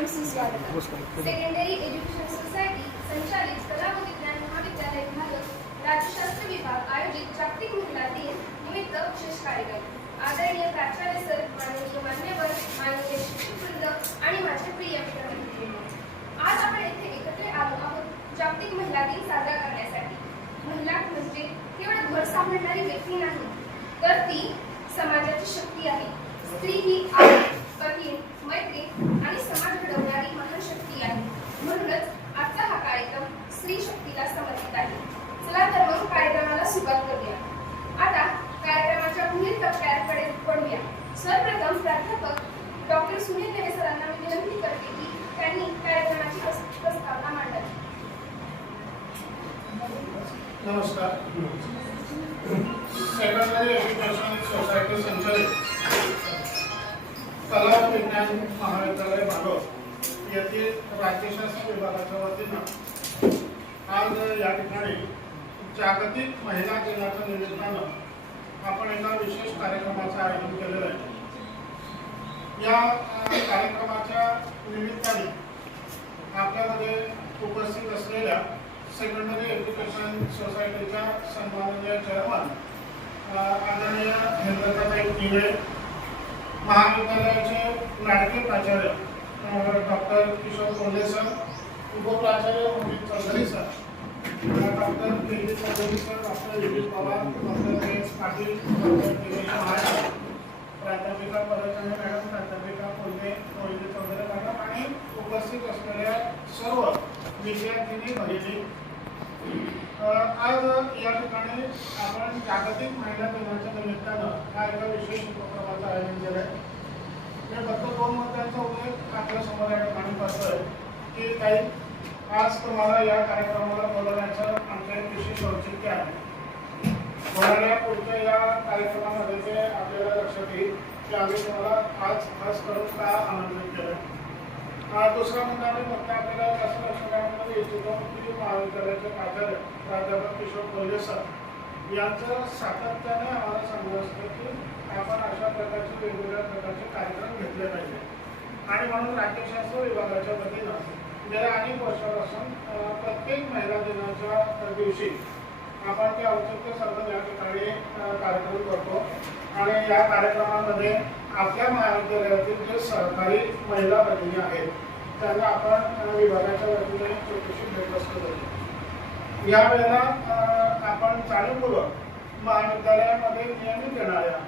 सर्वांचं सुस्वागत. Secondary education society संचालित कला व विज्ञान महाविद्यालय भारत राज्यशास्त्र विभाग आयोजित जागतिक महिला दिन निमित्त विशेष कार्यक्रम. आदरणीय प्राचार्य सर, माननीय मान्यवर, माननीय शिक्षकवृंद आणि माझे प्रिय मित्रमैत्रिणी, आज आपण येथे एकत्र आलो आहोत जागतिक महिला दिन साजरा करण्यासाठी. महिला म्हणजे केवळ घर सांभाळणारी व्यक्ती नाही, तर ती समाजाची शक्ती आहे. स्त्री ही आई, बहीण, मैत्रीण आणि समाज घडवणारी महान शक्ती आहे. म्हणूनच आजचा हा कार्यक्रम स्त्री शक्तीला समर्पित आहे. चला तर मग कार्यक्रमाला सुरुवात करूया. आता कार्यक्रमाच्या पुढील टप्प्याकडे वळूया. सर्वप्रथम प्राध्यापक डॉक्टर सुनील देवे सरांना मी विनंती करते की त्यांनी कार्यक्रमाची प्रस्तावना मांडावी. नमस्कार. सेकंडरी एज्युकेशन सोसायटी संचालित कला व विज्ञान महाविद्यालय भारत येथील राज्यशास्त्र विभागाच्या वतीनं आज या ठिकाणी जागतिक महिला दिनाच्या निमित्तानं आपण एका विशेष कार्यक्रमाचं आयोजन केलेलं आहे. या कार्यक्रमाच्या निमित्ताने आपल्यामध्ये उपस्थित असलेल्या सेकंडरी एज्युकेशन सोसायटीच्या सन्माननीय चेअरमन आदरणीय हेमलताताई इंगळे, महाविद्यालयाचे लाडके प्राचार्य डॉक्टर किशोर कोल्हे सर, उपप्राचार्य Amit Chaudhari sir, doctor KG Chaudhari sir, doctor Vipin Pawar, doctor K Patil, doctor K Maharaj, प्राध्यापिका परचंद मॅडम, प्राध्यापिका कोल्हे रोहिणी चौधरी मॅडम आणि उपस्थित असलेल्या सर्व विद्यार्थिनी भगिनी, आज या ठिकाणी आपण जागतिक महिला दिनाच्या निमित्तानं हा एका विशेष उपक्रमाचं आयोजन केलं आहे. मी फक्त 2 मुद्द्यांचा उल्लेख आपल्या समोर या ठिकाणी करतोय की काही आज तुम्हाला या कार्यक्रमाला बोलवण्याचं आमचं एक विशेष औचित्य आहे. होणाऱ्या पुढच्या या कार्यक्रमामध्ये ते आपल्याला लक्षात येईल की आम्ही तुम्हाला आज खास करून का आमंत्रित केलं. दुसरा मुद्दा मी फक्त आपल्याला असं लक्षात आणण्यामध्ये इच्छितो की महाविद्यालयाचे प्राचार्य प्राध्यापक किशोर कोल्हे सर यांचं सातत्याने आम्हाला सांगणं असतं की आपण अशा प्रकारचे वेगवेगळ्या प्रकारचे कार्यक्रम घेतले पाहिजे. आणि म्हणून राज्यशास्त्र विभागाच्या वतीनं गेल्या अनेक वर्षापासून प्रत्येक महिला दिनाच्या दिवशी आपण ते औचित्य साधून या ठिकाणी कार्यक्रम करतो. आणि या कार्यक्रमामध्ये आपल्या महाविद्यालयातील जे सहकारी महिला भगिनी आहेत त्यांना आपण विभागाच्या वतीने छोटीशी भेटवस्तू देतो. यावेळेला आपण जाणीवपूर्वक महाविद्यालयामध्ये नियमित येणाऱ्या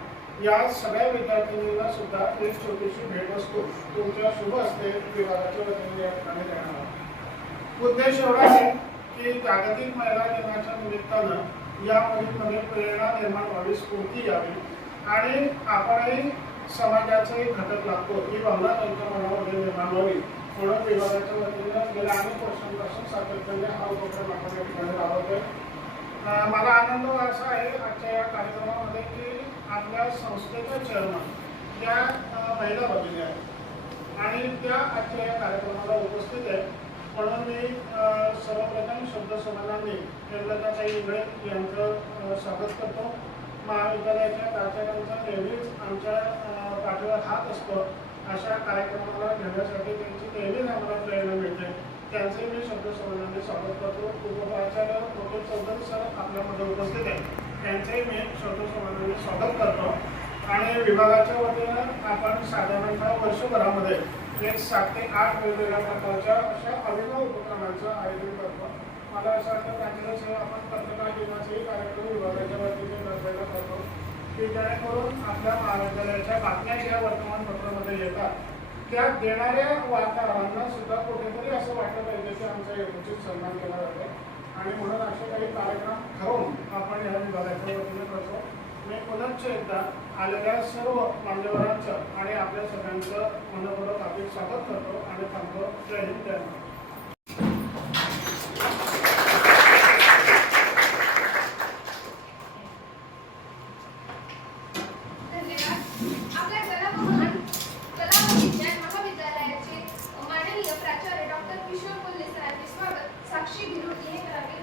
या सगळ्या विद्यार्थिनींना सुद्धा एक छोटीशी भेटवस्तू तुमच्या शुभ हस्ते विभागाच्या वतीने या ठिकाणी देणार आहोत. उद्देश एवढा आहे की जागतिक महिला दिनाच्या निमित्तानं या मुलींमध्ये प्रेरणा निर्माण व्हावी, स्फूर्ती यावी आणि आपणही समाजाचा एक घटक लागतो ही भावना त्यांच्या मनामध्ये निर्माण व्हावी. म्हणून विभागाच्या वतीनं गेल्या अनेक वर्षांपासून सातत्याने हा उपक्रम आपण या ठिकाणी राबवतोय. मला आनंद असा आहे आजच्या या कार्यक्रमामध्ये की आपल्या संस्थेच्या चेअरमन त्या महिला भगिनी आहेत आणि त्या आजच्या या कार्यक्रमाला उपस्थित आहेत. म्हणून मी सर्वप्रथम शब्दसमानांनी हेमलताताई इंगळे यांचं स्वागत करतो. महाविद्यालयाच्या प्राचार्यांचा नेहमीच आमच्या पाठीवर हात असतो. अशा कार्यक्रमाला घेण्यासाठी त्यांची नेहमीच आम्हाला प्रेरणा मिळते. त्यांचे मी शब्दसमानांनी स्वागत करतो. उपप्राचार्य डॉक्टर चौधरी सर आपल्यामध्ये उपस्थित आहेत, त्यांचेही मी शब्दसमानांनी स्वागत करतो. आणि विभागाच्या वतीनं आपण साधारणतः वर्षभरामध्ये एक 7 ते 8 वेगवेगळ्या प्रकारच्या अशा अभिनव उपक्रमांचं आयोजन करतो. मला असं वाटतं प्राचार्य आपण पत्रकार दिनाचेही कार्यक्रम विभागाच्या वतीने निर्णय करतो की जेणेकरून आपल्या महाविद्यालयाच्या बातम्या ज्या वर्तमानपत्रामध्ये येतात त्या देणाऱ्या वार्ताहरांना सुद्धा कुठेतरी असं वाटलं पाहिजे की आमचा यथोचित सन्मान केला जातो. आणि म्हणून असे काही कार्यक्रम ठरवून आपण या विभागाच्या वतीने करतो. मी पुनश्च एकदा आलेल्या सर्व मान्यवरांचं आणि आपल्या सगळ्यांचं मनपूर्वक हार्दिक स्वागत करतो आणि थांबतो. जय हिंद, जय महाराष्ट्र. प्राचार्य डॉक्टर किशोर कोल्हे सरांचे स्वागत साक्षी भिरुड हे करावे.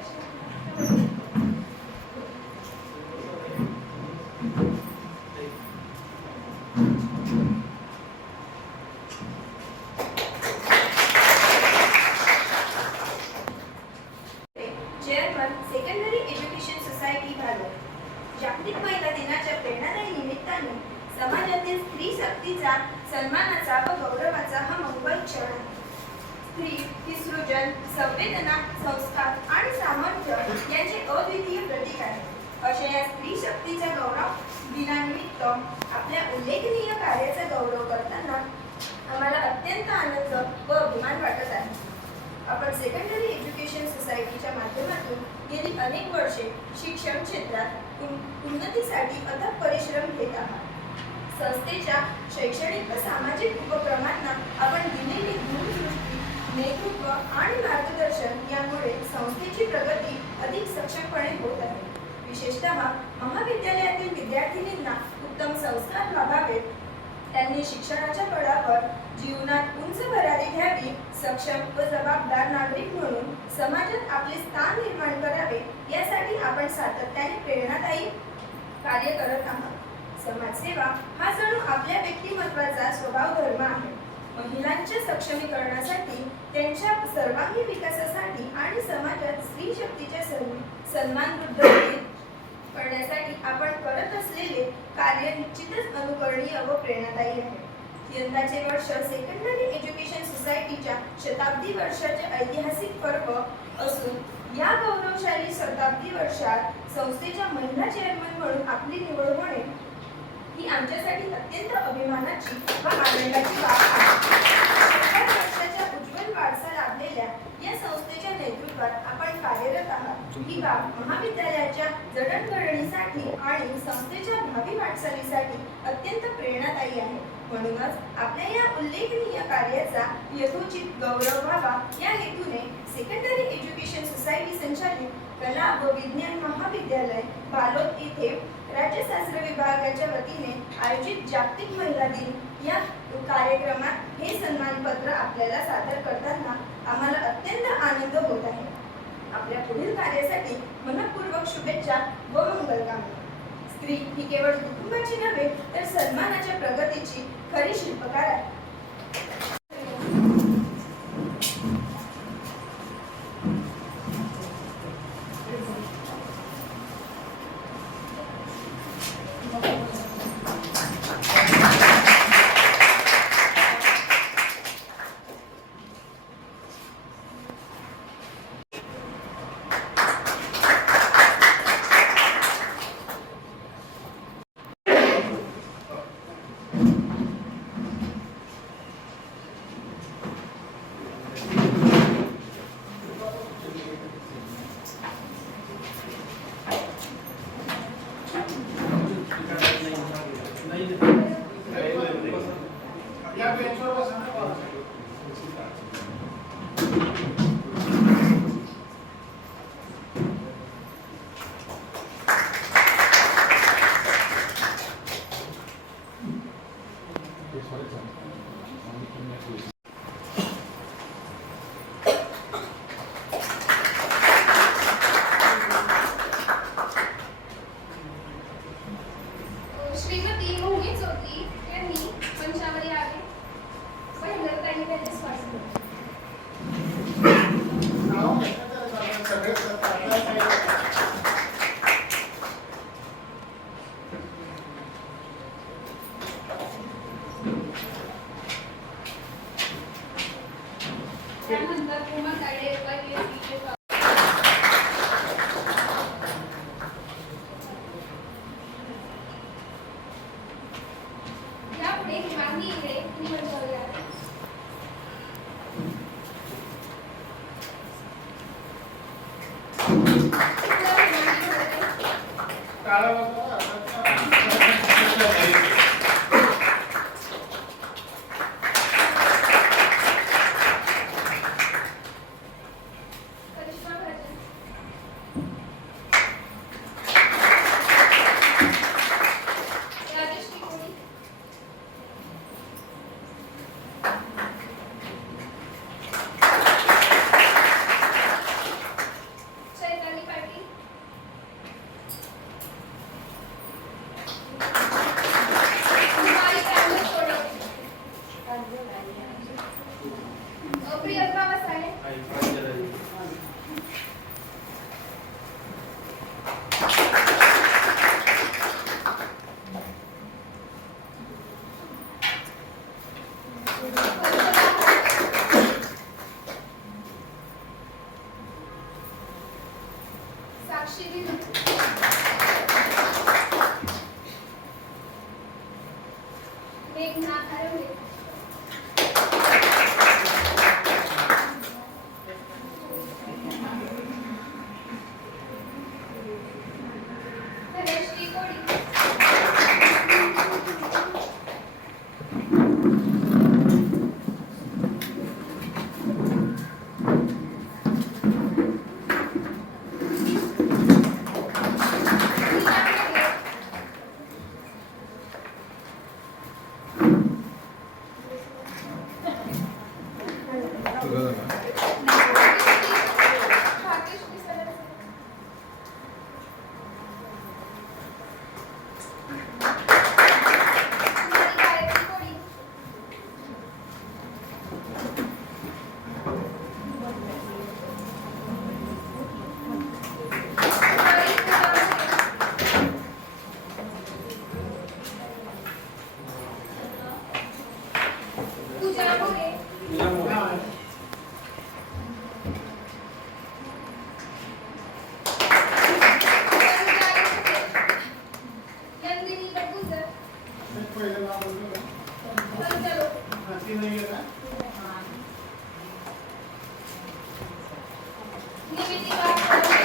व गौरवाचा हा मंगल क्षण आहे. स्त्री ही सृजन, संवेदना, संस्कार आणि सामर्थ्य यांचे अद्वितीय प्रतीक आहे. अशा या स्त्री शक्तीच्या गौरव दिनानिमित्त आपल्या उल्लेखनीय कार्याचा गौरव करताना आम्हाला अत्यंत आनंद व अभिमान वाटत आहे. आपण सेकंडरी एज्युकेशन सोसायटीच्या माध्यमातून गेली अनेक वर्षे शिक्षण क्षेत्रात उन्नतीसाठी अथक परिश्रम घेत आहात. संस्थेच्या शैक्षणिक व सामाजिक उपक्रमांना आपण दिलेली दूरदृष्टी, नेतृत्व आणि मार्गदर्शन यामुळे संस्थेची प्रगती अधिक सक्षमपणे होत आहे. विशेषतः महाविद्यालयातील विद्यार्थिनींना उत्तम संस्कार लाभावेत, त्यांनी शिक्षणाच्या बळावर जीवनात उंच भरारी घ्यावी, सक्षम व जबाबदार नागरिक म्हणून समाजात आपले स्थान निर्माण करावे यासाठी आपण सातत्याने प्रेरणादायी कार्य करत आहात. समाजसेवा हा जणू आपल्या व्यक्तिमत्वाचा स्वभाव धर्म आहे. महिलांच्या सक्षमीकरणासाठी, त्यांच्या सर्वांगीण विकासासाठी आणि समाजात स्त्री शक्तीच्या सन्मान वृद्धी करण्यासाठी आपण करत असलेले कार्य निश्चितच अनुकरणीय व प्रेरणादायी आहे. यंदाचे वर्ष सेकंडरी एज्युकेशन सोसायटीच्या शताब्दी वर्षाचे ऐतिहासिक पर्व असून या गौरवशाली शताब्दी वर्षात संस्थेच्या महिला चेअरमन म्हणून आपली निवड होणे ही आमच्यासाठी अत्यंत अभिमानाची व आनंदाची बाब आहे. 70 वर्षाच्या उज्ज्वल वारसा लाभलेल्या या संस्थेच्या नेतृत्वात आपण कार्यरत आहात. ही बाब महाविद्यालयाच्या जडणघडणीसाठी आणि संस्थेच्या भावी वाटचालीसाठी अत्यंत प्रेरणादायी आहे. म्हणूनच आपल्या या उल्लेखनीय कार्याचा यथोचित गौरव व्हावा या हेतूने सेकंडरी एज्युकेशन सोसायटी संचालित कला व विज्ञान महाविद्यालय बालोद येथे राज्यशास्त्र विभागाच्या वतीने आयोजित जागतिक महिला दिन या कार्यक्रमात हे सन्मानपत्र आपल्याला सादर करताना आम्हाला अत्यंत आनंद होत आहे. आपल्या पुढील कार्यासाठी मनपूर्वक शुभेच्छा व मंगलकामना. स्त्री ही केवळ कुटुंबाची नव्हे तर सन्मानाच्या प्रगतीची खरी शिल्पकार आहे. या बेंचवर बसा ना बाबा. श्रीमती मोहिनी चौधरी यांनी मंचावर यावे व हेमलताईंनी त्यांचे स्वागत करावे. नाव घेतलं तर चालेल. सगळे त्यानंतर कुमार तायडे यापुढे हिमांगी इंगळे यांनी मंचावर यावे. काळा बाबा. साक्षी दिली, मेघना हरवले, धनश्री कोळी, नीला मोरे, भाग्यश्री सरळ, गायत्री कोळी, कुमारी पूजा मोरे, नंदिनी बटुजर, पहिलं नाव बोलतो का? पंचलो, हाती नाही गेला. निवेदिता कोळी,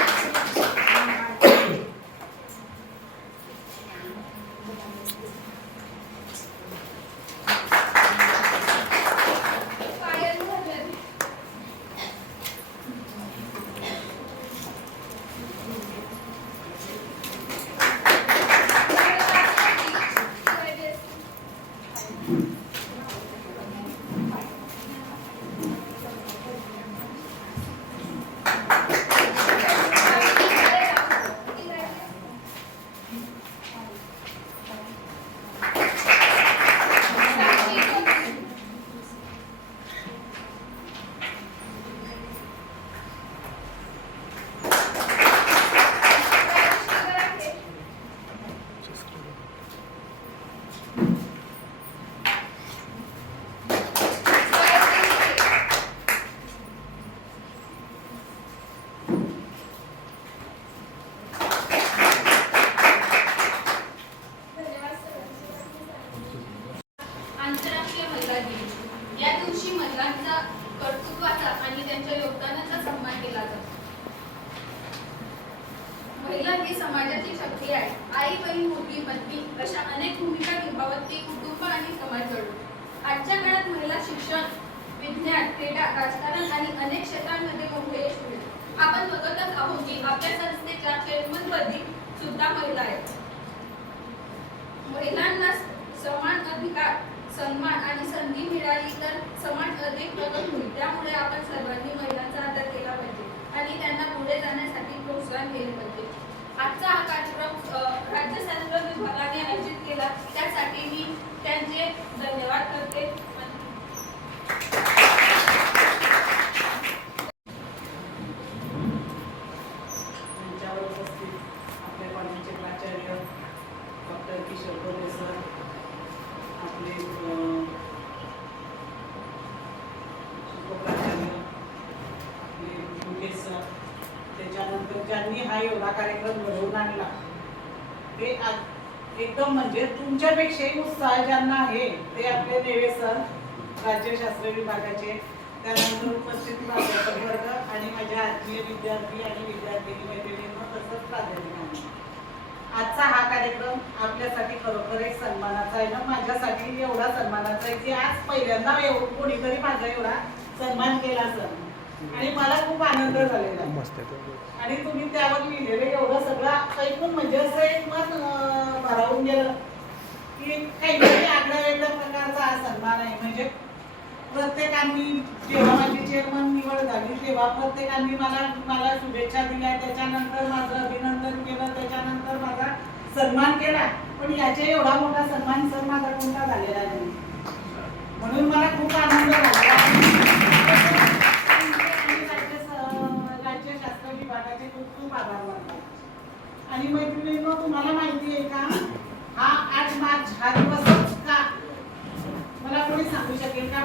पायल भरलेली, आंतरराष्ट्रीय महिला दिन या दिवशी महिलांचा कर्तृत्वाचा आणि त्यांच्या योगदानाचा सन्मान केला जातो. महिला ही समाजाची शक्ती आहे. आई, बहीण, मुलगी, पत्नी अशा अनेक भूमिका निभावत ती कुटुंब आणि समाज घडवते. आजच्या काळात महिला शिक्षण, विज्ञान, क्रीडा, राजकारण आणि अनेक क्षेत्रांमध्ये मोठे यश मिळते. आपण बघतच आहोत की आपल्या संस्थेच्या चेअरमनपदी सुद्धा महिला आहेत. महिलांना समान अधिकार, सन्मान आणि संधी मिळाली तर समाज अधिक प्रगत होईल. त्यामुळे आपण सर्वांनी महिलांचा आदर केला पाहिजे आणि त्यांना पुढे जाण्यासाठी प्रोत्साहन केले पाहिजे. आजचा हा कार्यक्रम राज्यशास्त्र विभागाने आयोजित केला त्यासाठी मी त्यांचे धन्यवाद करते. मंचावर उपस्थित आपल्या कॉलेजचे प्राचार्य डॉक्टर किशोर कोल्हे सर, आपले उपप्राचार्य आपले मुकेश सर, त्याच्यानंतर ज्यांनी हा एवढा कार्यक्रम घडवून आणला ते एकदम म्हणजे तुमच्यापेक्षाही उत्साह ज्यांना आहे ते आपले नेवे सर, राज्यशास्त्र विभागाचे, त्यानंतर उपस्थित प्राध्यापक वर्ग आणि माझ्या आत्मीय विद्यार्थी आणि विद्यार्थिनी मैत्रिणींना तसंच प्राध्यापकांना. आजचा हा कार्यक्रम आपल्यासाठी खरोखर एक सन्मानाचा आहे ना, माझ्यासाठी एवढा सन्मानाचा आहे की आज पहिल्यांदा कोणीतरी माझा एवढा सन्मान केला सर आणि मला खूप आनंद झालेला आणि तुम्ही त्यावर लिहिलेलं एवढं सगळं ऐकून म्हणजे असं एक मन भारावून गेलं की काहीतरी आगळ्या वेगळ्या प्रकारचा हा सन्मान आहे. म्हणजे प्रत्येकांनी जेव्हा माझी चेअरमन निवड झाली तेव्हा प्रत्येकांनी मला शुभेच्छा दिल्या, त्याच्यानंतर माझं अभिनंदन केलं, त्याच्यानंतर माझा सन्मान केला. पण याच्या एवढा मोठा सन्मान सर माझा कोणता झालेला नाही, म्हणून मला खूप आनंद झाला. राज्यशास्त्र विभागाचे खूप खूप आभार मानतो. आणि मैत्रिणींनो, तुम्हाला माहिती आहे का हा 8 मार्च हा दिवसच का मला कोणी सांगू शकेल का?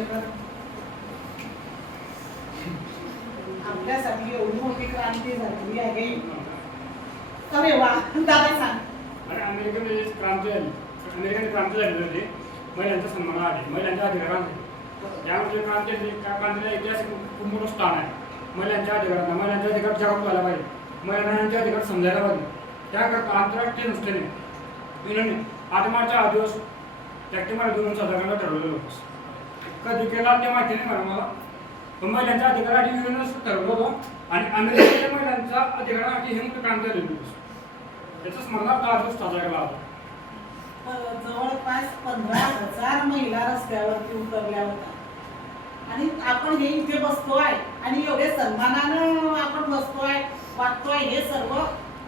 शकत. आपल्यासाठी एवढी मोठी क्रांती झालेली आहे. अरे वा, दादा सांग. आणि अमेरिकेमध्ये क्रांती झाली, अमेरिकेने क्रांती झालेली होती महिलांच्या सन्मानासाठी, महिलांच्या अधिकारांसाठी. यामध्ये क्रांती त्या क्रांतीला ऐतिहासिक खूप मोठं स्थान आहे. महिलांच्या अधिकारांना, महिलांचे अधिकार जागरूक व्हायला पाहिजे, महिलांचे अधिकार समजायला पाहिजे. त्याकरता आंतरराष्ट्रीय संस्थेने युनियनने 8 मार्च हा दिवस जागतिक दिवस साजरा करायला ठरवलेलं होतं. कधी केला ते माहिती नाही मला, पण महिलांच्या अधिकारासाठी युनियनच ठरवलं होतं आणि अमेरिकेच्या महिलांच्या अधिकारासाठी हे मोठी क्रांती झालेली होती. त्याचा स्मरणार्थ हा दिवस साजरा केला होता. जवळपास 15,000 महिला रस्त्यावरती उतरल्या होत्या आणि आपण हे इथे बसतोय आणि एवढे सन्मानानं आपण बसतोय, वागतोय. हे सर्व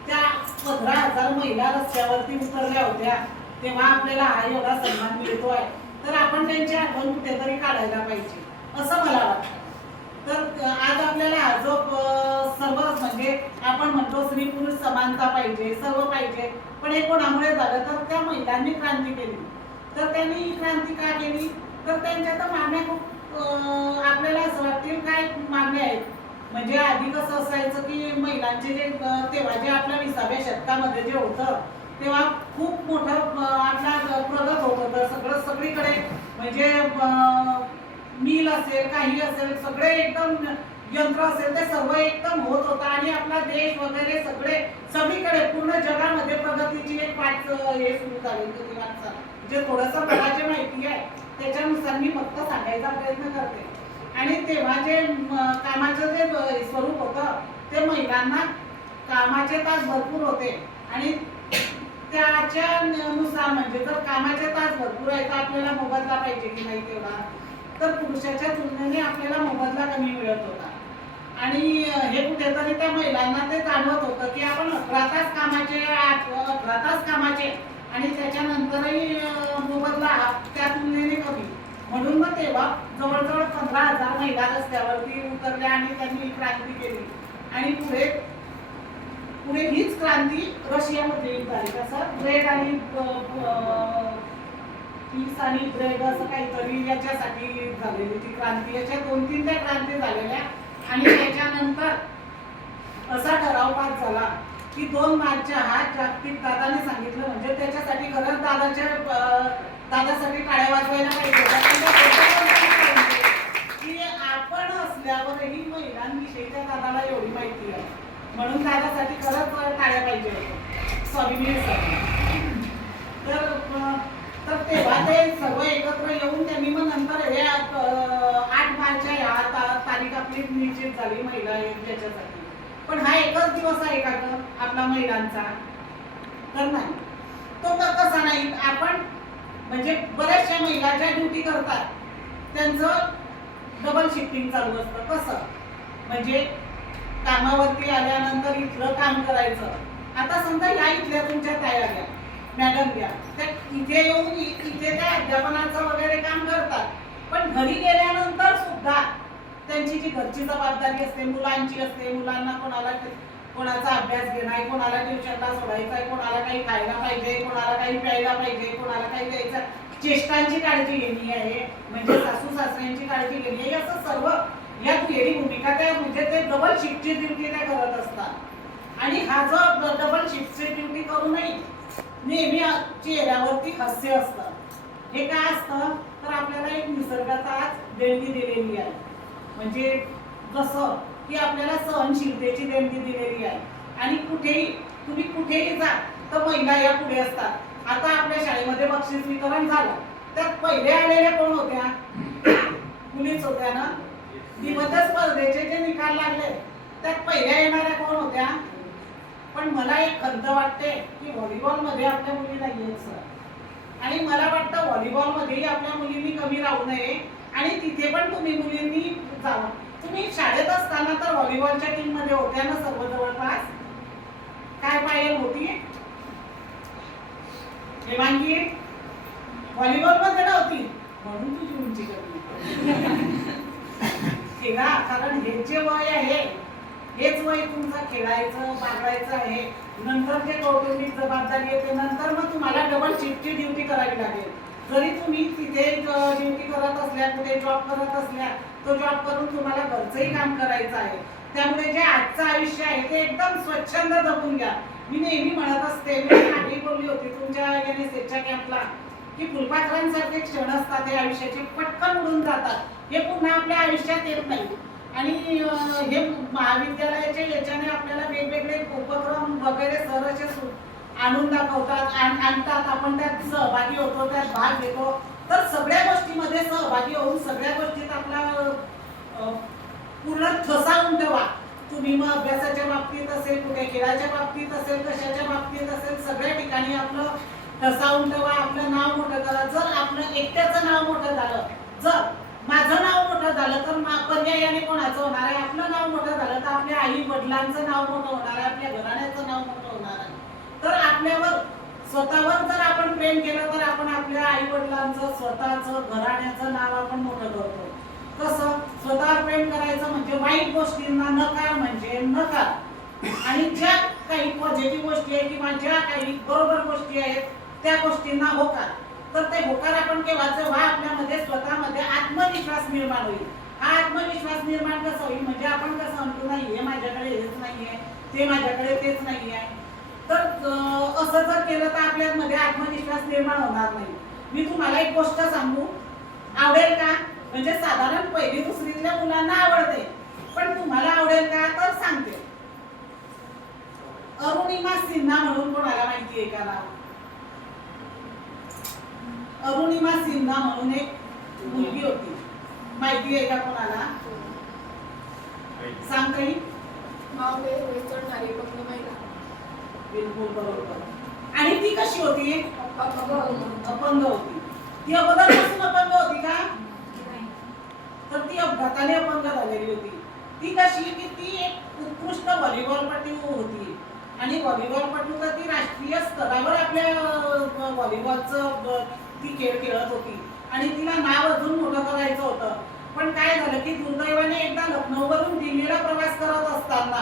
त्या 15,000 महिला रस्त्यावरती उतरल्या होत्या तेव्हा आपल्याला हा एवढा सन्मान मिळतोय. तर आपण त्यांची आठवण कुठेतरी काढायला पाहिजे असं मला वाटतं. तर आज आपल्याला जो सर्व म्हणजे आपण म्हणतो स्त्री पुरुष समानता पाहिजे, सर्व पाहिजे, पण हे कोणामुळे झालं तर त्या महिलांनी क्रांती केली. तर त्यांनी ही क्रांती का केली तर त्यांच्या तर मागण्या खूप आपल्याला असं वाटतील काय मागण्या आहेत. म्हणजे आधी कसं असायचं की महिलांचे जे तेव्हा जे आपल्या 20व्या शतकामध्ये जे होतं तेव्हा खूप मोठं आपला प्रगत होत होतं सगळं सगळीकडे. म्हणजे मिल असेल, काही असेल, सगळे एकदम यंत्र असेल ते सर्व एकदम होत होतं आणि आपला देश वगैरे सगळीकडे पूर्ण जगामध्ये प्रगतीची एक वाट हे सुरू झाली होती वाटचाल. जे थोडंसं मला जे माहिती आहे त्याच्यानुसार मी फक्त सांगायचा प्रयत्न करते. आणि तेव्हा जे कामाचं जे स्वरूप होतं ते महिलांना कामाचे तास भरपूर होते आणि त्याच्या नुसार म्हणजे जर कामाचे तास भरपूर आहे तर आपल्याला मोबदला पाहिजे की नाही तेवढा, तर पुरुषाच्या तुलनेने आपल्याला मोबदला कमी मिळत होता. आणि हे कुठेतरी त्या महिलांना ते जाणवत होतं की आपण 11 तास कामाचे आणि त्याच्यानंतरही मोबदला त्या तुलनेने कमी. म्हणून मग तेव्हा जवळजवळ 15,000 महिला रस्त्यावरती उतरल्या आणि त्यांनी क्रांती केली. आणि पुढे हीच क्रांती रशियामध्ये झाली. कसं ब्रेड आणि पीस आणि ब्रेड असं काहीतरी याच्यासाठी झालेली ती क्रांती. याच्या 2-3 त्या क्रांती झालेल्या आणि त्याच्यानंतर असा ठराव पास झाला की 2 मार्चचा हा जागतिक दादाने सांगितलं. म्हणजे त्याच्यासाठी खरंच दादासाठी टाळ्या वाजवायला पाहिजे की आपण असल्यावरही महिलांविषयी त्या दादाला एवढी माहिती आहे. म्हणून दादासाठी खरंच टाळ्या पाहिजे स्वाभिमानीसाठी. तर तेव्हा ते सर्व एकत्र येऊन त्यांनी मग नंतर हे 8 मार्च ह्या तारीख आपली निश्चित झाली महिला याच्यासाठी. पण हा एकच दिवस आहे का ग आपला महिलांचा? तर नाही, तो तसा नाही. आपण म्हणजे बऱ्याचशा महिला ज्या ड्युटी करतात त्यांचं डबल शिफ्टिंग चालू असतं. कसं म्हणजे कामावरती आल्यानंतर इथलं काम करायचं. आता समजा या इथल्या तुमच्या ताया घ्या, मॅडम घ्या, त्या इथे येऊन इथे त्या अध्यापनाचं वगैरे काम करतात. पण घरी गेल्यानंतर सुद्धा त्यांची जी घरची जबाबदारी असते, मुलांची असते, मुलांना कोणाचा अभ्यास घेणं आहे, कोणाला ट्युशनला सोडायचं आहे, कोणाला काही खायला पाहिजे, कोणाला काही प्यायला पाहिजे, कोणाला काही द्यायचं, ज्येष्ठांची काळजी घेणी आहे, म्हणजे सासू सासऱ्यांची काळजी घेणी आहे. असं सर्व या दुहेरी भूमिका त्या म्हणजे ते डबल शिफ्टची ड्युटी त्या करत असतात. आणि हा जो डबल शिफ्टची ड्युटी करूनही नेहमी चेहऱ्यावरती हास्य असतं. हे काय असतं तर आपल्याला एक निसर्गाचा आज देणगी दिलेली आहे. म्हणजे जसं की आपल्याला सहनशीलतेची देणगी दिलेली आहे. आणि तुम्ही कुठेही जा तर महिला या पुढे असतात. आता आपल्या शाळेमध्ये बक्षीस वितरण झालं त्यात पहिले आलेल्या कोण होत्या? मुलीच होत्या ना. निबंध स्पर्धेचे जे निकाल लागले त्यात पहिल्या येणाऱ्या कोण होत्या? पण मला एक खंत वाटते की व्हॉलीबॉलमध्ये आपल्या मुली नाहीयेत सर. आणि मला वाटतं व्हॉलीबॉलमध्येही आपल्या मुलींनी कमी राहू नये आणि तिथे पण तुम्ही मुलींनी जावं. तुम्ही शाळेत असताना तर व्हॉलीबॉलच्या टीम मध्ये होत्या ना सर्व जवळपास. काय पायल होती? हेमांगी व्हॉलीबॉल मध्ये नव्हती म्हणून तुझी उंची कमी. खेळा, कारण हे जे वय आहे हेच वय तुमचं खेळायचं बागडायचं आहे. नंतर जे कौटुंबिक जबाबदारी येते नंतर मग तुम्हाला डबल शिफ्टची ड्युटी करावी लागेल. जरी तुम्ही तिथे ड्युटी करत असल्या, कुठे जॉब करत असल्या, तो जॉब करून तुम्हाला घरचंही काम करायचं आहे. त्यामुळे जे आजचं आयुष्य आहे ते एकदम स्वच्छंद जगून घ्या. मी नेहमी म्हणत असते, मी आधी बोलली होती तुमच्या NSSच्या कॅम्पला, की फुलपाखरांसारखे क्षण असतात हे आयुष्याचे, पटकन उडून जातात, हे पुन्हा आपल्या आयुष्यात येत नाही. आणि हे महाविद्यालयाच्या याच्याने आपल्याला वेगवेगळे उपक्रम वगैरे सर असे आणून दाखवतात, आणतात, आपण त्यात सहभागी होतो, त्यात भाग घेतो. तर सगळ्या गोष्टीमध्ये सहभागी होऊन सगळ्या गोष्टीत आपला पूर्ण ठसा उमटवा. तुम्ही मग अभ्यासाच्या बाबतीत असेल, कुठे खेळाच्या बाबतीत असेल, कशाच्या बाबतीत असेल, सगळ्या ठिकाणी आपलं ठसा उमटवा, आपलं नाव मोठं करा. जर आपलं एकट्याचं नाव मोठं झालं, जर माझं नाव मोठं झालं तर पर्यायाने कोणाचं होणार आहे? आपलं नाव मोठं झालं तर आपल्या आई वडिलांचं नाव मोठं होणार आहे, आपल्या घराण्याचं नाव मोठं होणार आहे. तर आपल्यावर स्वतःवर जर आपण प्रेम केलं तर आपण आपल्या आई वडिलांचं, स्वतःचं, घराण्याचं नाव आपण मोठं करतो. कसं? स्वतःवर प्रेम करायचं म्हणजे वाईट गोष्टींना नकार म्हणजे नकार, आणि ज्या काही पॉझिटिव्ह गोष्टी आहेत किंवा ज्या काही बरोबर गोष्टी आहेत त्या गोष्टींना होकार. तर ते होकार आपण केव्हा जेव्हा आपल्यामध्ये स्वतःमध्ये आत्मविश्वास निर्माण होईल. हा आत्मविश्वास निर्माण कसा होईल? म्हणजे आपण कसं म्हणतो, नाही हे माझ्याकडे हेच नाहीये, ते माझ्याकडे तेच नाहीये. तर असं जर केलं तर आपल्यामध्ये आत्मविश्वास निर्माण होणार नाही. मी तुम्हाला एक गोष्ट सांगू, आवडेल का? म्हणजे साधारण पहिली दुसरीतल्या मुलांना आवडते, पण तुम्हाला आवडेल का? तर सांगते. अरुणिमा सिन्हा म्हणून कोणाला माहिती आहे का नाव? अरुणिमा सिन्हा म्हणून एक मुलगी होती, माहिती आहे का कोणाला? सांग काही. बिलकुल बरोबर. आणि ती कशी होती? अपंग होती. ती अगोदरपासून अपंग होती का? तर ती अपघाताने अपंग झालेली होती. ती कशी की ती एक उत्कृष्ट व्हॉलीबॉलपटू होती, आणि व्हॉलीबॉलपटू तर ती राष्ट्रीय स्तरावर आपल्या व्हॉलीबॉलचं ती खेळ खेळत होती, आणि तिला नाव अजून मोठं करायचं होतं. पण काय झालं की दुर्दैवाने एकदा लखनौवरून दिल्लीला प्रवास करत असताना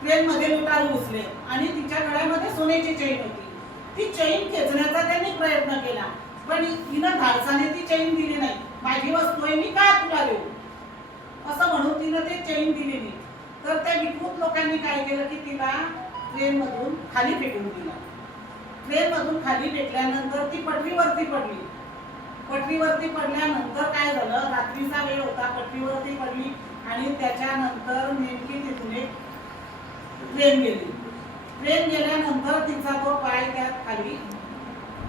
ट्रेनमध्ये लुटारू घुसले, आणि तिच्या गळ्यामध्ये सोन्याची चैन होती. ती चैन खेचण्याचा त्यांनी प्रयत्न केला, पण तिनं धाडसाने ती चैन दिली नाही. माझी वस्तू आहे, मी का तुला देऊ, असं म्हणून तिनं ते चैन दिली नाही. तर त्या विकृत लोकांनी काय केलं की तिला ट्रेनमधून खाली फेकून दिला. ट्रेनमधून खाली फेकल्यानंतर ती पटरीवरती पडली. पटरीवरती पडल्यानंतर काय झालं, रात्रीचा वेळ होता, पटरीवरती पडली, आणि त्याच्यानंतर नेमकी तिथून एक ट्रेन गेली. ट्रेन गेल्यानंतर तिचा तो पाय त्यात खाली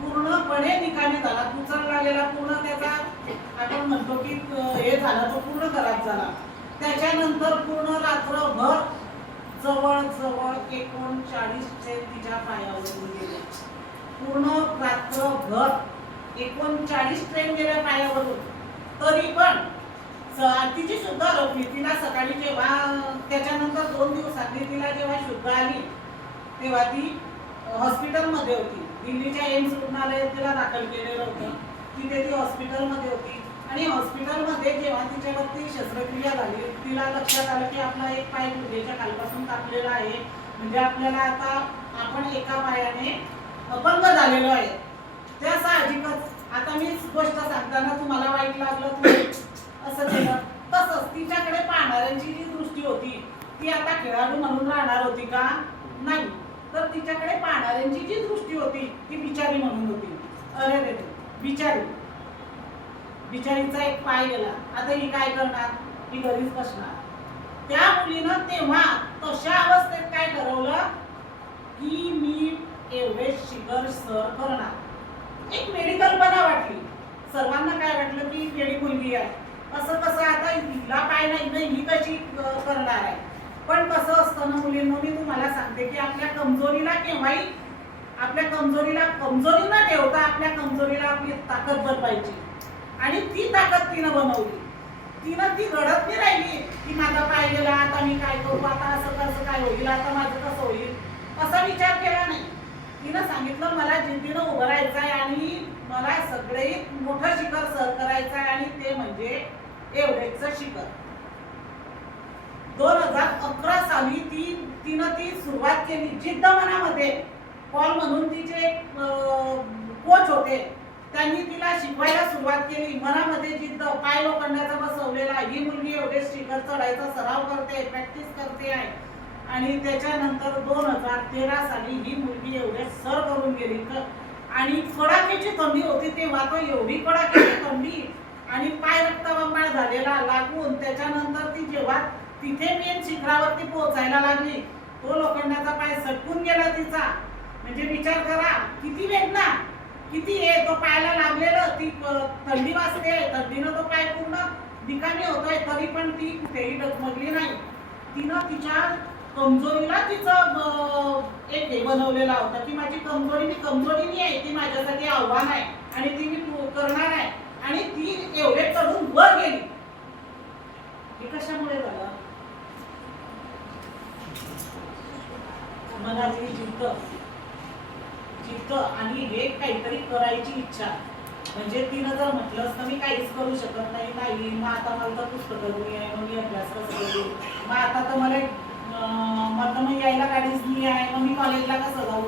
पूर्णपणे निकामी झाला, उचलला गेला, पूर्ण त्याचा आपण म्हणतो की हे झालं, तो पूर्ण खराब झाला. त्याच्यानंतर पूर्ण रात्रभर जवळजवळ 39 ट्रेन तिच्या पायावरून गेले. पूर्ण रात्रभर 39 ट्रेन गेल्या पायावरून. तरी पण तिची शुद्ध आरोपली. तिला सकाळी जेव्हा त्याच्यानंतर 2 दिवसांनी तिला जेव्हा शुद्ध आली तेव्हा ती हॉस्पिटलमध्ये होती. दिल्लीच्या एम्स रुग्णालयात तिला दाखल केलेलं होतं. तिथे ती हॉस्पिटलमध्ये होती, आणि हॉस्पिटलमध्ये जेव्हा तिच्यावरती शस्त्रक्रिया झाली तिला लक्षात आलं की आपला एक पाय गुडघ्याच्या खालपासून कापलेला आहे, म्हणजे आपल्याला आता आपण एका पायाने अपंग झालेलो आहे. त्या साहजिकच आता मी गोष्ट सांगताना तुम्हाला वाईट लागलं, तुम्ही असं केलं, तसंच तिच्याकडे पाहणाऱ्यांची जी दृष्टी होती ती आता खेळाडू म्हणून राहणार होती का? नाही. तर तिच्याकडे पाहणाऱ्यांची जी दृष्टी होती ती बिचारी म्हणून होती. अरे रे बिचारी, बिचारीचा एक पाय गेला, आता ही काय करणार? ही घरीच बसणार. त्या मुलीनं तेव्हा तशा अवस्थेत काय ठरवलं की मी एवढे शिखर सर करणार. एक मेडिकल बना वाटली. सर्वांना काय वाटलं की वेडी मुलगी आहे, असं कसं आता हिला पाय नाही, ही कशी करणार आहे? पण कसं असतं ना मुलींनो, मी तुम्हाला सांगते की आपल्या कमजोरीला केव्हाही, आपल्या कमजोरीला कमजोरी न ठेवता आपल्या कमजोरीला आपली ताकद बनवायची, आणि ती ताकद तिनं बनवली. तिनं ती रडत नाही राहिली की माझा पाय गेला, आता मी काय करू, आता असं कसं काय होईल, आता माझं कसं होईल, असा विचार केला नाही. तिनं सांगितलं मला जिद्दीनं उभं राहायचं आहे, आणि मला सगळ्यात मोठं शिखर सर करायचं आहे, आणि ते म्हणजे एव्हरेस्टचं शिखर. 2011 साली तिनं ती सुरुवात केली जिद्द मनामध्ये. पॉल म्हणून तिचे कोच होते, त्यांनी तिला शिकवायला सुरुवात केली. मनामध्ये जिद्द, पाय लोखंडाचा बसवलेला. ही मुलगी एवढे शिखर चढायचा सराव करते, प्रॅक्टिस करते आहे. आणि त्याच्यानंतर 2013 साली ही मुलगी एवढे सर करून गेली. आणि कडाक्याची थंडी होती तेव्हा तो एवढी कडाक्याची थंडी आणि पाय रक्तबंबाळ झालेला लागून त्याच्यानंतर ती जेव्हा तिथे मेन शिखरावरती पोहोचायला लागली, तो लोखंडाचा पाय सटकून गेला तिचा. म्हणजे विचार करा किती वेदना, किती आहे तो पायाला लागलेलं. ती थंडी वाजते, थंडीनं तो पाय पूर्ण निकामी होतोय, तरी पण ती कुठेही डगमगली नाही. तिनं तिच्या कमजोरीला तिचं एक हे बनवलेला होता की माझी कमजोरी, मी कमजोरी नाही आहे, ती माझ्यासाठी आव्हान आहे आणि ती मी करणार आहे. आणि ती एवढे चढून वर गेली. हे कशामुळे झालं? मनातली जिद्द आणि हे काहीतरी करायची इच्छा. म्हणजे तिनं जर म्हटलं असतं मी काहीच करू शकत नाही, मग आता मला तर पुस्तकं नाही आहे, मग मी अभ्यास कसं करू, मग आता तर मला मग यायला गाडीच नाही आहे, मग मी कॉलेजला कसं जाऊ.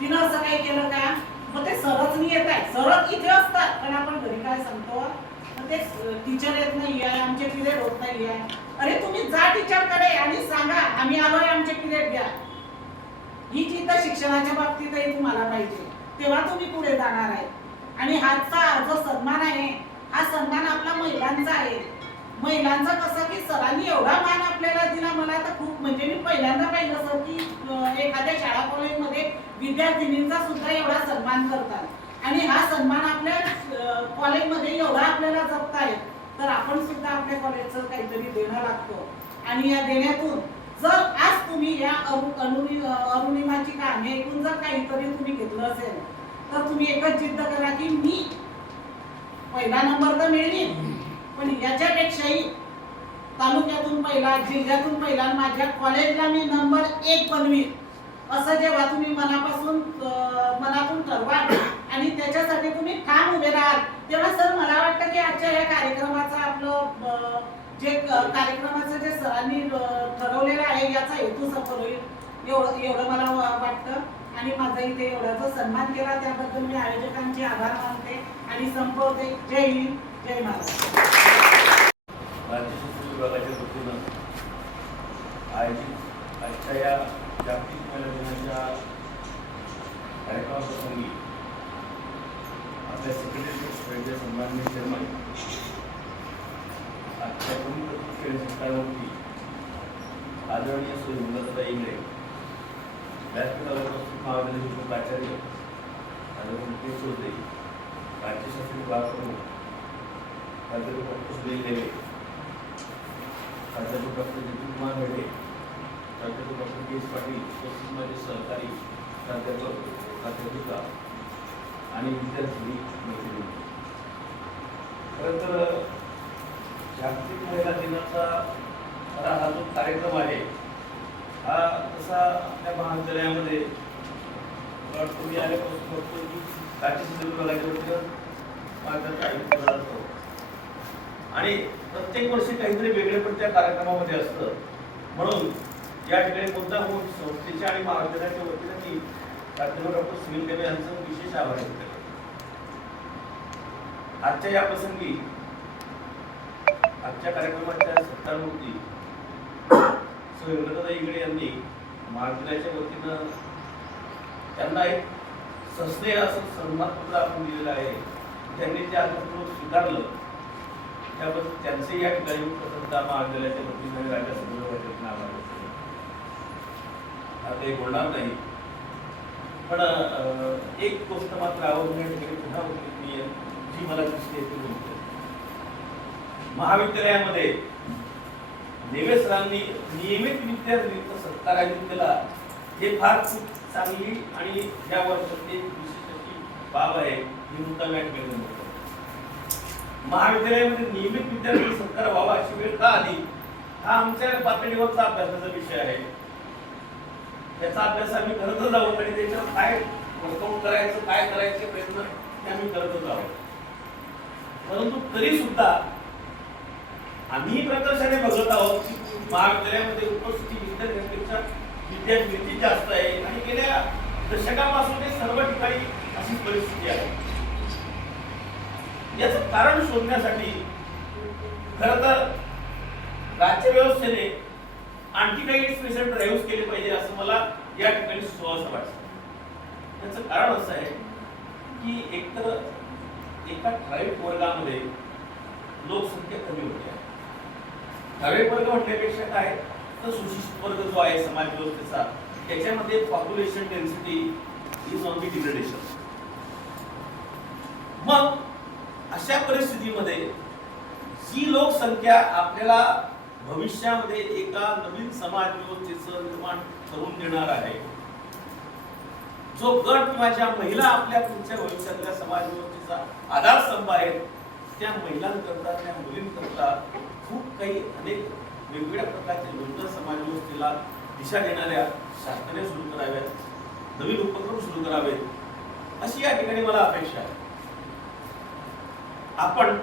तिनं असं काही केलं का? मग ते सरच नाही येत आहे. सरच इथे असतात पण आपण घरी काय सांगतो, मग ते टीचर येत नाही आहे, आमचे पिरियड होत नाही आहे. अरे तुम्ही जा टीचरकडे आणि सांगा आम्ही आलोय, आमचे पिरियड घ्या. ही जिद्द शिक्षणाच्या बाबतीतही तुम्हाला पाहिजे, तेव्हा तुम्ही पुढे जाणार आहे. आणि हाचा जो सन्मान आहे, हा सन्मान आपला महिलांचा आहे. महिलांचा कसं की सरांनी एवढा मान आपल्याला दिला. मला तर खूप म्हणजे मी पहिल्यांदा पाहिलं सर की एखाद्या शाळा कॉलेजमध्ये विद्यार्थिनींचा सुद्धा एवढा सन्मान करतात. आणि हा सन्मान आपल्या कॉलेजमध्ये एवढा आपल्याला जपतायत, तर आपण सुद्धा आपल्या कॉलेजचं काहीतरी देणं लागतो. आणि या देण्यातून जर आज तुम्ही या अरुणिमाची कहाणी ऐकून जर काहीतरी तुम्ही घेतलं असेल, तर तुम्ही एकच जिद्द करा की मी पहिला नंबर तर मिळवीन, पण याच्यापेक्षाही तालुक्यातून पहिला, जिल्ह्यातून पहिला, माझ्या कॉलेजला मी नंबर 1 बनवीन. असं जेव्हा तुम्ही मनातून ठरवा आणि त्याच्यासाठी तुम्ही ठाम उभे राहाल, तेव्हा सर मला वाटतं की आजच्या या कार्यक्रमाचा आपलं कार्यक्रमाचं जे सरांनी ठरवलेलं आहे याचा हेतू सफल होईल एवढं मला वाटतं. आणि माझा इथे एवढा जो सन्मान केला त्याबद्दल मी आयोजकांचे आभार मानते आणि संपवते. जय हिंद, जय महाराष्ट्र. राज्य शिक्षण विभागाच्या वतीनं आयोजित आजच्या या जागतिक महिला दिनाच्या कार्यक्रमाप्रसंगी आपल्या सेक्रेटरी सन्माननीय चेअरमन आजच्या प्रमुख अतिथी संस्थांवरती आदरणीय श्री मंगलदादा इंगळे, व्यासपीठावर उपस्थित महाविद्यालयाचे प्राचार्य आदरणीय सोडे, राज्यशास्त्र विभाग प्रमुख प्राध्यापक डॉक्टर सुनील देवे, प्राध्यापक डॉक्टर जितू कुमार हेडे, प्राध्यापक डॉक्टर के एस पाटील, उपस्थित माझे सहकारी प्राध्यापक प्राध्यापिका आणि विद्यार्थी मैत्रिणी. खरं तर जागतिक महिला दिनाचा हा जो कार्यक्रम आहे हा तसा आपल्या महाविद्यालयामध्ये तुम्ही आल्यापासून बघतो की राज्यशास्त्र विभागाच्या वतीनं मार्गाचं आयोजन केला जातो आणि प्रत्येक वर्षी काहीतरी वेगळेपण त्या कार्यक्रमामध्ये असतं. म्हणून या ठिकाणी मुद्दा होऊन संस्थेच्या आणि महाविद्यालयाच्या वतीनं मी प्राध्यापक डॉक्टर सुनील देवे यांचं विशेष आभार व्यक्त करतो. आजच्या या प्रसंगी आजच्या कार्यक्रमाच्या सत्कारमूर्ती श्री मंगलदादा इंगळे यांनी महाविद्यालयाच्या वतीनं त्यांना एक सस्नेह असं सन्मानपत्र आपण दिलेलं आहे. त्यांनी ते आदरपूर्वक स्वीकारलं त्याबद्दल त्यांचे या ठिकाणी प्रथमतः महाविद्यालयाच्या वतीनं राज्यशास्त्र विभागाच्या आभार व्यक्त करतो. आता बोलणार नाही, पण एक गोष्ट मात्र आवर्जून या ठिकाणी पुन्हा उल्लेखनीय जी मला दिसते ती गोष्ट महाविद्यालयामध्ये देवे सरांनी नियमित विद्यार्थ्यांचा सत्कार आयोजित केला. हे फार खूप चांगली आणि या वर्षातली विशेष अशी बाब आहे. ही मुद्दा या ठिकाणी महाविद्यालयामध्ये नियमित विद्यार्थी सत्कार व्हावा अशी वेळ का आली, हा आमच्या पातळीवरचा अभ्यासाचा विषय आहे. त्याचा अभ्यास आम्ही करतच आहोत आणि त्याच्यावर काय वर्कआउट करायचं, काय करायचे प्रयत्न ते आम्ही करतच आहोत. परंतु तरी सुद्धा आम्ही प्रकर्षाने बघत आहोत की महाविद्यालयामध्ये उपस्थिती विद्यार्थ्यांपेक्षा विद्यार्थी जास्त आहे आणि गेल्या दशकापासून ते सर्व ठिकाणी अशी परिस्थिती आहे. याचं कारण शोधण्यासाठी खरं तर राज्य व्यवस्थेने आणखी काही स्पेशल ड्राईव्ह केले पाहिजे असं मला या ठिकाणी सुचवावंसं वाटतं. त्याचं कारण असं आहे की एकतर एका ठराविक वर्गामध्ये लोकसंख्या कमी होते. ठराविक वर्ग म्हटल्यापेक्षा काय तर सुशिक्षित वर्ग जो आहे समाज व्यवस्थेचा त्याच्यामध्ये population density is on the degradation. मग अशा परिस्थितीमध्ये जी लोकसंख्या आपल्याला भविष्यामध्ये एका नवीन समाज व्यवस्थेचं निर्माण करून देणार आहे, जो गट किंवा ज्या महिला आपल्या पुढच्या भविष्यातल्या समाज व्यवस्थेचा आधारस्तंभ आहेत, त्या महिलांकरता त्या मुलींकरता खूप काही अनेक वेगवेगळ्या प्रकारच्या योजना समाज व्यवस्थेला दिशा देणाऱ्या शासनाने सुरू कराव्यात, नवीन उपक्रम सुरू करावेत अशी या ठिकाणी मला अपेक्षा आहे. आपण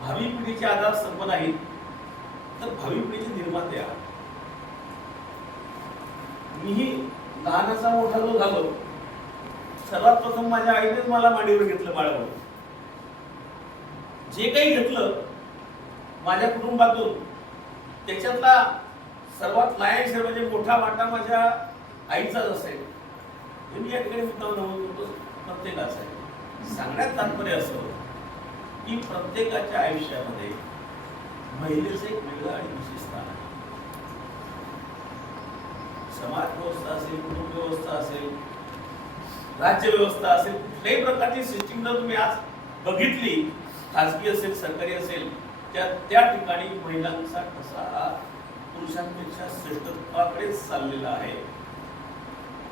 भावी पिढीचे आधारस्तंभ नाहीत तर भावी पिढीचे निर्माते आहात. मीही लहानाचा मोठा जो झालो, सर्वात प्रथम माझ्या आईनेच मला मांडीवर घेतलं बाळावर. जे काही घेतलं माझ्या कुटुंबातून त्याच्यातला सर्वात लायक म्हणजे मोठा वाटा माझ्या आईचाच असेल. हे मी या ठिकाणी मुद्दाम नमूद करतो. प्रत्येकाचा आहे. सांगण्यात तात्पर्य असं की प्रत्येकाच्या आयुष्यामध्ये महिलेचं एक वेगळं आणि विशेष स्थान आहे. समाज व्यवस्था असेल, कुटुंब व्यवस्था असेल, राज्य व्यवस्था असेल, कुठल्याही प्रकारची सिस्टीम जर तुम्ही आज बघितली, खाजगी असेल सरकारी असेल, त्या ठिकाणी महिलांचा ठसा हा पुरुषांपेक्षा श्रेष्ठत्वाकडेच चाललेला आहे.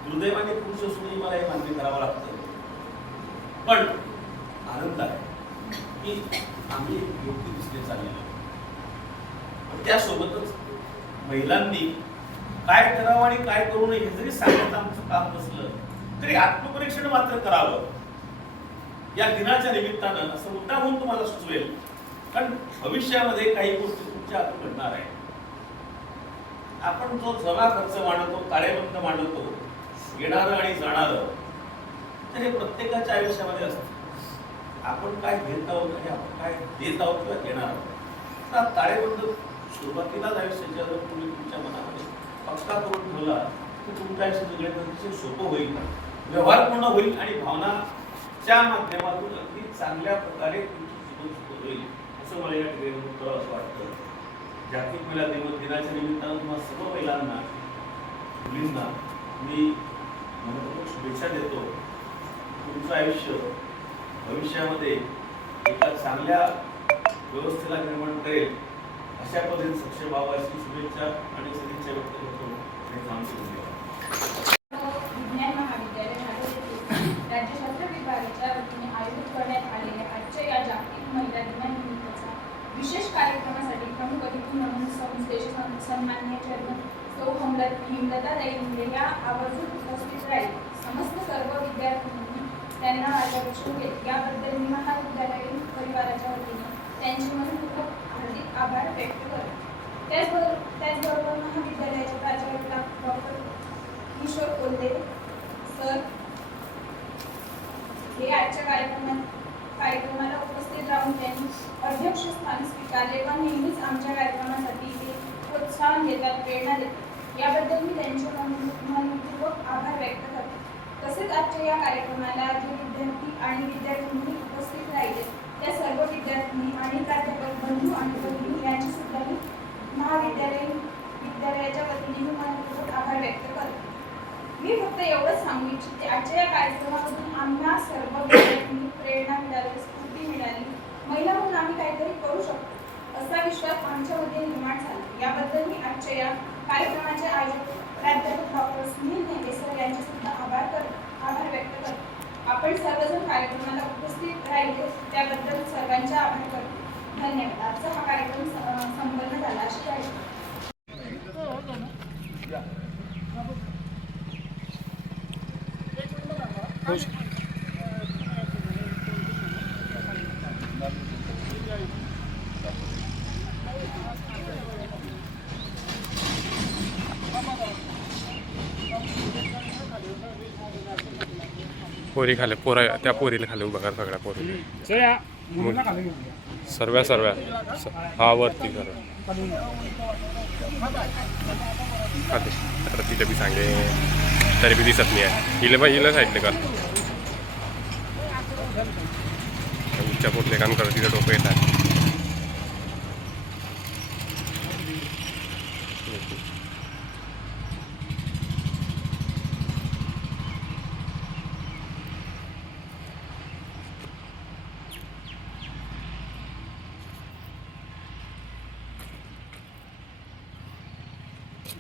दुर्दैवाने पुरुष असूनही मला हे मान्य करावं लागतं. पण आनंद आहे की आम्ही योग्य दिसले चाललेलो. त्यासोबतच महिलांनी काय करावं आणि काय करू नये हे जरी सांगण्याचं आमचं काम नसलं तरी आत्मपरीक्षण मात्र करावं. या दिनाच्या निमित्तानं असं मुद्दा म्हणून तुम्हाला सुचवेल, कारण भविष्यामध्ये काही गोष्टी तुमच्या हातून घडणार आहे. आपण जो जमा खर्च मांडतो, ताळेबंद मांडतो, येणारं आणि जाणारं, तर हे प्रत्येकाच्या आयुष्यामध्ये असतं. आपण काय घेत आहोत आणि आपण काय देत आहोत किंवा देणार आहोत. ताळेबंद सुरुवातीलाच आयुष्याच्या जर तुम्ही तुमच्या मनामध्ये पक्का करून ठेवला तर तुमच्या आयुष्य जगण्याचं अतिशय सोपं होईल, व्यवहारपूर्ण होईल आणि भावनाच्या माध्यमातून अगदी चांगल्या प्रकारे तुमची जीवन सुरू होईल असं मला या ठिकाणी असं वाटतं. जागतिक महिला दिनाच्या निमित्तानं तुम्हाला सर्व महिलांना, मुलींना मी मनपूर्वक शुभेच्छा देतो. तुमचं आयुष्य भविष्यामध्ये एका चांगल्या व्यवस्थेला निर्माण करेल अशा पद्धतीने सक्षम व्हावाची शुभेच्छा आणि सदिच्छा व्यक्त करतो. विज्ञान महाविद्यालय राज्यशास्त्र विभागाच्या वतीने आयोजित करण्यात आलेल्या आजच्या या जागतिक महिला दिनानिमित्ताचा विशेष कार्यक्रमासाठी प्रमुख अतिथी म्हणून संस्थेचे सन्माननीय चेअरमन सौ हेमलताताई मुंडे या आवर्जून उपस्थित राहील. समस्त सर्व विद्यार्थ्यांनी त्यांना मार्गदर्शन केले याबद्दल मी महाविद्यालयीन परिवाराच्या वतीने त्यांचे मनपूर्वक हार्दिक आभार व्यक्त करतो. त्याचबरोबर महाविद्यालयाचे प्राचार्य डॉक्टर किशोर कोल्हे सर हे आजच्या कार्यक्रमाला उपस्थित राहून त्यांनी अध्यक्षस्थान स्वीकारले व नेहमीच आमच्या कार्यक्रमासाठी ते प्रोत्साहन देतात, प्रेरणा देतात. याबद्दल मी त्यांचे मनपूर्वक आभार व्यक्त करते. तसेच आजच्या या कार्यक्रमाला जे विद्यार्थी आणि विद्यार्थिनी उपस्थित राहिले त्या सर्व विद्यार्थी आणि प्राध्यापक बंधू आणि भगिनी यांचे सुद्धा मी विद्यालयाच्या वतीने मनपूर्वक आभार व्यक्त करते. मी फक्त एवढंच सांगू इच्छिते, आजच्या या कार्यक्रमामधून आम्हा सर्व विद्यार्थ्यांनी प्रेरणा मिळाली, स्फूर्ती मिळाली, महिला म्हणून आम्ही काहीतरी करू शकतो असा विश्वास आमच्यामध्ये निर्माण झाला. याबद्दल मी आजच्या या कार्यक्रमाचे आयोजक प्राध्यापक डॉक्टर सुनील नेते सर यांचे सुद्धा आभार व्यक्त करतो. आपण सर्वजण कार्यक्रमाला उपस्थित राहिले त्याबद्दल सर्वांचे आभार करतो. धन्यवाद. आजचा हा कार्यक्रम संपन्न झाला अशी आहे. पोरी खाली त्या पोरीला खाली उभा कर सगळ्या पोरी. मुलींना खाली घेऊन घ्या. सर्व हा वरती सर्व आता तिथे बी सांगे तरी बी दिसत नाही आहे. हिला साईडले कर उच्च पोटले काम करत तिथं डोकं येतात.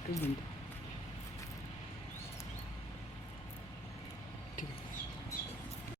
Good.